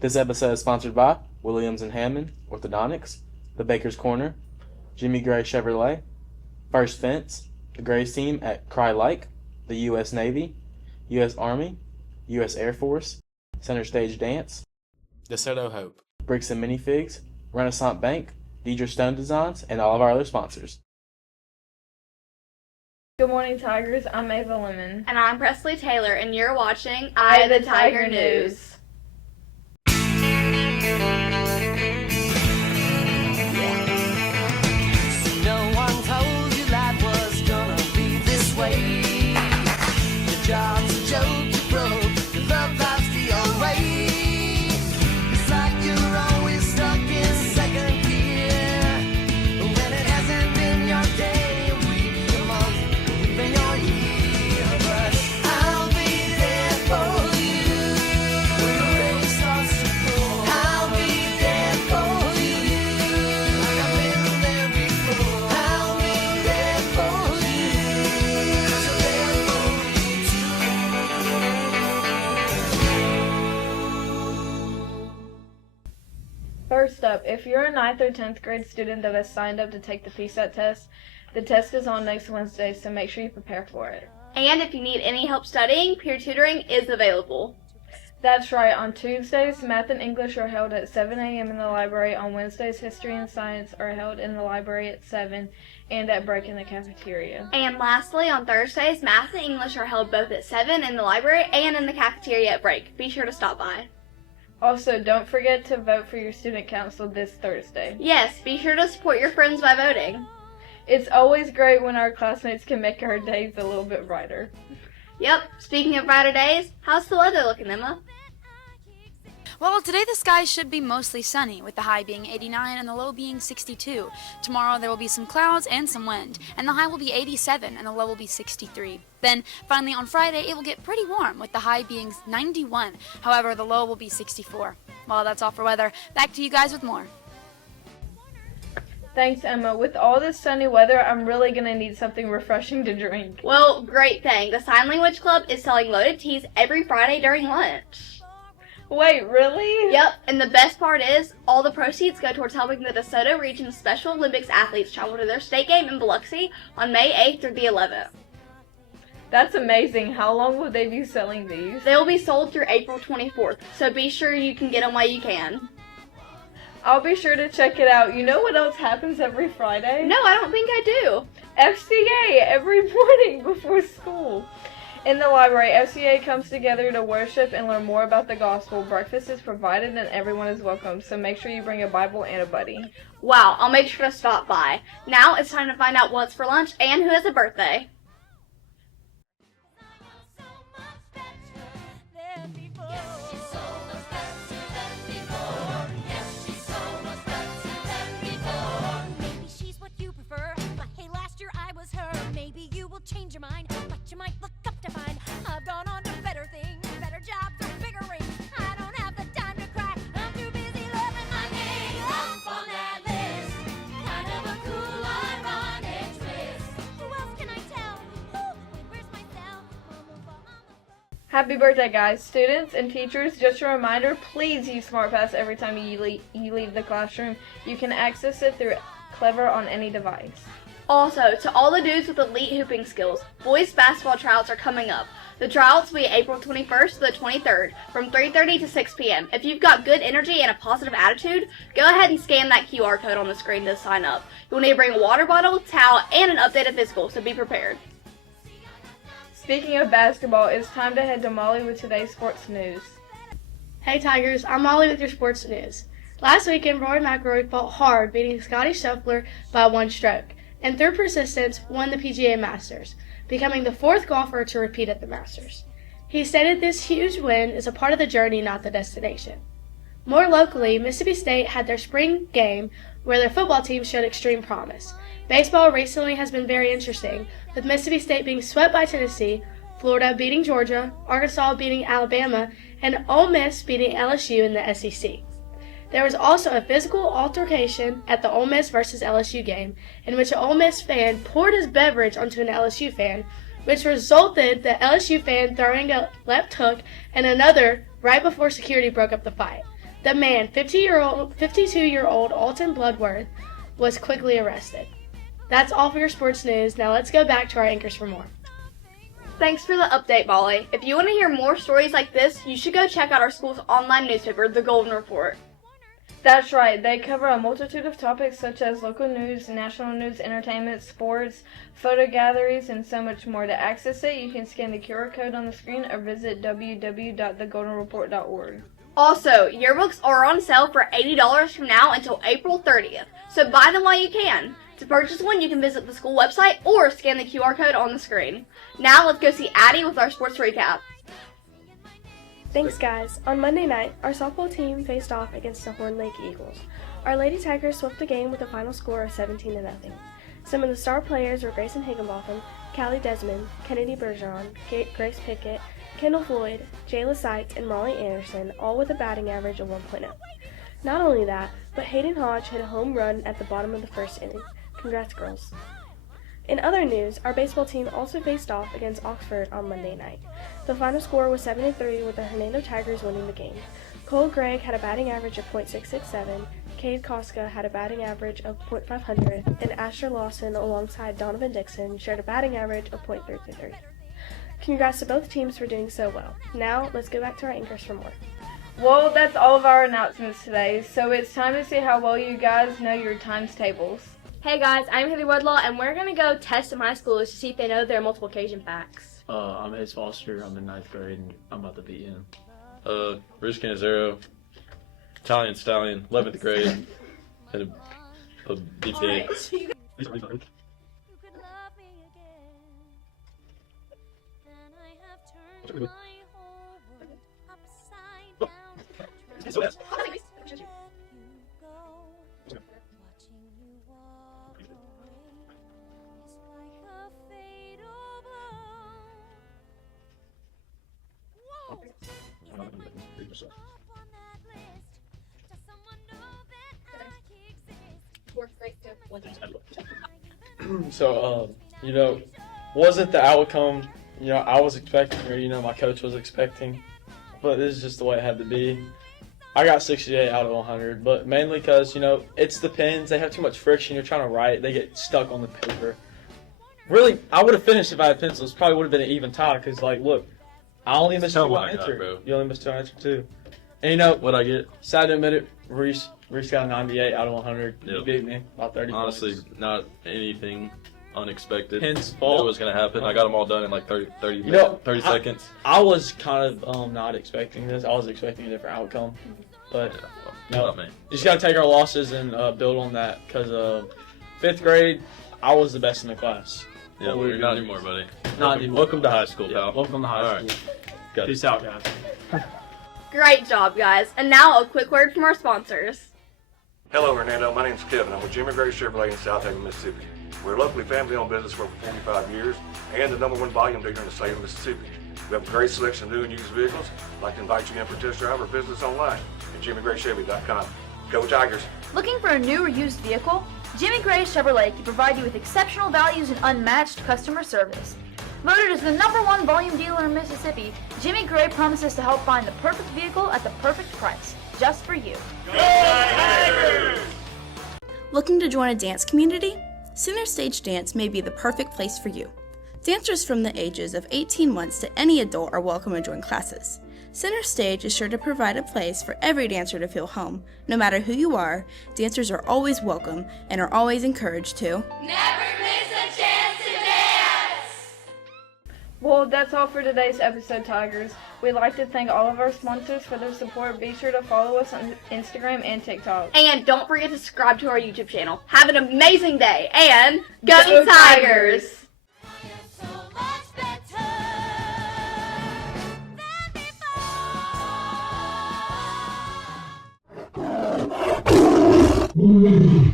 This episode is sponsored by Williams & Hammond Orthodontics, The Baker's Corner, Jimmy Gray Chevrolet, First Fence, the Grays team at Cry Like, the U.S. Navy, U.S. Army, U.S. Air Force, Center Stage Dance, DeSoto Hope, Bricks and Minifigs, Renaissance Bank, Deidre Stone Designs, and all of our other sponsors. Good morning, Tigers. I'm Ava Lemon. And I'm Presley Taylor, and you're watching Eye of the Tiger News. No one told you life was gonna be this way. Your job's a joke, you broke, your love life's the old way. It's like you're always stuck in second gear. When it hasn't been your day, your week, your month, or even your year. But I'll be there for you when the rain starts to pour. I'll be there for you like I've been there before. I'll be there for you 'cause you're there for me too. First up, if you're a 9th or 10th grade student that has signed up to take the PSAT test, the test is on next Wednesday, so make sure you prepare for it. And if you need any help studying, peer tutoring is available. That's right, on Tuesdays, math and English are held at 7 a.m. in the library. On Wednesdays, history and science are held in the library at 7 and at break in the cafeteria. And lastly, on Thursdays, math and English are held both at 7 in the library and in the cafeteria at break. Be sure to stop by. Also, don't forget to vote for your student council this Thursday. Yes, be sure to support your friends by voting. It's always great when our classmates can make our days a little bit brighter. Yep, speaking of brighter days, how's the weather looking, Emma? Well, today the skies should be mostly sunny, with the high being 89 and the low being 62. Tomorrow there will be some clouds and some wind, and the high will be 87 and the low will be 63. Then, finally on Friday, it will get pretty warm, with the high being 91. However, the low will be 64. Well, that's all for weather. Back to you guys with more. Thanks, Emma. With all this sunny weather, I'm really going to need something refreshing to drink. Well, great thing. The Sign Language Club is selling loaded teas every Friday during lunch. Wait, really? Yep, and the best part is, all the proceeds go towards helping the DeSoto region's Special Olympics athletes travel to their state game in Biloxi on May 8th through the 11th. That's amazing. How long will they be selling these? They will be sold through April 24th, so be sure you can get them while you can. I'll be sure to check it out. You know what else happens every Friday? No, I don't think I do. FCA every morning before school. In the library, FCA comes together to worship and learn more about the gospel. Breakfast is provided and everyone is welcome, so make sure you bring a Bible and a buddy. Wow, I'll make sure to stop by. Now it's time to find out what's for lunch and who has a birthday. Change your mind, but you might look up to find I've gone on to better things, better jobs, or bigger rings. I don't have the time to cry. I'm too busy loving my name up on that list. Kind of a cool, ironic twist. Who else can I tell? Where's myself? Happy birthday, guys. Students and teachers, just a reminder, please use SmartPass every time you leave the classroom. You can access it through Clever on any device. Also, to all the dudes with elite hooping skills, boys basketball tryouts are coming up. The tryouts will be April 21st to the 23rd from 3:30 to 6 p.m. If you've got good energy and a positive attitude, go ahead and scan that QR code on the screen to sign up. You'll need to bring a water bottle, towel, and an updated physical, so be prepared. Speaking of basketball, it's time to head to Molly with today's sports news. Hey Tigers, I'm Molly with your sports news. Last weekend, Rory McIlroy fought hard, beating Scotty Scheffler by 1 stroke, and through persistence won the PGA Masters, becoming the 4th golfer to repeat at the Masters. He stated this huge win is a part of the journey, not the destination. More locally, Mississippi State had their spring game where their football team showed extreme promise. Baseball recently has been very interesting, with Mississippi State being swept by Tennessee, Florida beating Georgia, Arkansas beating Alabama, and Ole Miss beating LSU in the SEC. There was also a physical altercation at the Ole Miss versus LSU game, in which an Ole Miss fan poured his beverage onto an LSU fan, which resulted the LSU fan throwing a left hook and another right before security broke up the fight. The man, 52-year-old Alton Bloodworth, was quickly arrested. That's all for your sports news. Now let's go back to our anchors for more. Thanks for the update, Molly. If you want to hear more stories like this, you should go check out our school's online newspaper, The Golden Report. That's right, they cover a multitude of topics such as local news, national news, entertainment, sports, photo galleries, and so much more. To access it, you can scan the QR code on the screen or visit www.thegoldenreport.org. Also, yearbooks are on sale for $80 from now until April 30th, so buy them while you can. To purchase one, you can visit the school website or scan the QR code on the screen. Now let's go see Addie with our sports recap. Thanks, guys. On Monday night, our softball team faced off against the Horn Lake Eagles. Our Lady Tigers swept the game with a final score of 17-0. Some of the star players were Grayson Higginbotham, Callie Desmond, Kennedy Bergeron, Grace Pickett, Kendall Floyd, Jayla Seitz, and Molly Anderson, all with a batting average of 1.0. Not only that, but Hayden Hodge hit a home run at the bottom of the first inning. Congrats, girls. In other news, our baseball team also faced off against Oxford on Monday night. The final score was 7-3 with the Hernando Tigers winning the game. Cole Gregg had a batting average of .667, Cade Koska had a batting average of .500, and Asher Lawson alongside Donovan Dixon shared a batting average of .333. Congrats to both teams for doing so well. Now, let's go back to our anchors for more. Well, that's all of our announcements today, so it's time to see how well you guys know your times tables. Hey guys, I'm Haley Woodlaw, and we're gonna go test my schoolers to see if they know their multiplication facts. I'm Hayes Foster. I'm in 9th grade, and I'm about to beat him. Rich Canizero, Italian Stallion, 11th grade, and a BPA. Who could love me again? And I have turned my whole world upside down. Trying to let you go. Watching you walk away is like a fatal blow. Whoa! If I put my name up on that list, does someone know that I exist? So, wasn't the outcome, I was expecting, or, my coach was expecting, but this is just the way it had to be. I got 68 out of 100, but mainly because, it's the pens. They have too much friction. You're trying to write. They get stuck on the paper. Really, I would have finished if I had pencils. Probably would have been an even tie because, look, I only missed two on answer. You only missed two on answer, too. And, What'd I get? Sad to admit it, Reese got a 98 out of 100. Yep. He beat me about 30 Honestly, points. not anything unexpected. Pens Knew fault. it was going to happen. I got them all done in 30 seconds. I was kind of not expecting this. I was expecting a different outcome. But, no, man. you just got to take our losses and build on that because 5th grade, I was the best in the class. Yeah, What you're not anymore, buddy. Not anymore. Welcome to high school, pal. Welcome to high All school. right. Got it. Peace out, guys. Great job, guys. And now a quick word from our sponsors. Hello, Hernando. My name's Kevin. I'm with Jimmy Gray Chevrolet in South Haven, Mississippi. We're a locally family-owned business for over 45 years and the #1 volume dealer in the state of Mississippi. We have a great selection of new and used vehicles. I'd like to invite you in for a test drive or visit us online at JimmyGrayChevy.com. Go Tigers! Looking for a new or used vehicle? Jimmy Gray Chevrolet can provide you with exceptional values and unmatched customer service. Voted as the #1 volume dealer in Mississippi, Jimmy Gray promises to help find the perfect vehicle at the perfect price, just for you. Go Tigers! Looking to join a dance community? Center Stage Dance may be the perfect place for you. Dancers from the ages of 18 months to any adult are welcome to join classes. Center Stage is sure to provide a place for every dancer to feel home. No matter who you are, dancers are always welcome and are always encouraged to Never miss a chance to dance! Well, that's all for today's episode, Tigers. We'd like to thank all of our sponsors for their support. Be sure to follow us on Instagram and TikTok. And don't forget to subscribe to our YouTube channel. Have an amazing day, and go Tigers! So much better than before.